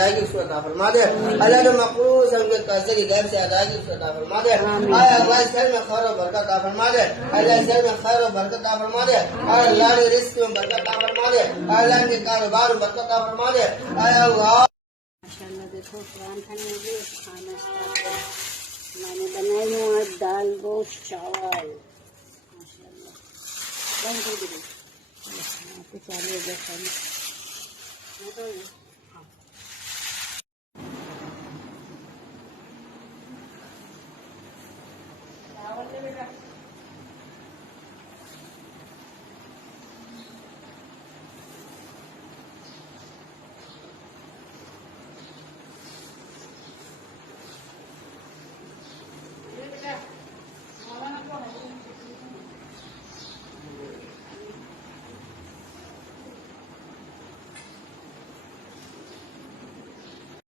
ادائیگی اس کو عطا فرما دے اللہ نے مقروض ہم کے قرضے کی غیب سے ادائیگی اس کو عطا فرما دے اللہ اس گھر میں خیر و برکت عطا فرما دے اللہ اس گھر میں خیر و برکت عطا فرما دے اللہ نے رزق میں برکت عطا فرما دے اللہ کے کاروبار میں برکت عطا فرما دے اللہ ماشاءاللہ دیکھو قرآن خانے میں بھی کھانا اسٹارٹ ہے میں نے بنائی ہوں آج دال گوشت چاول ماشاءاللہ بند کر دے آپ کو چالو ہو گیا کھانا چاول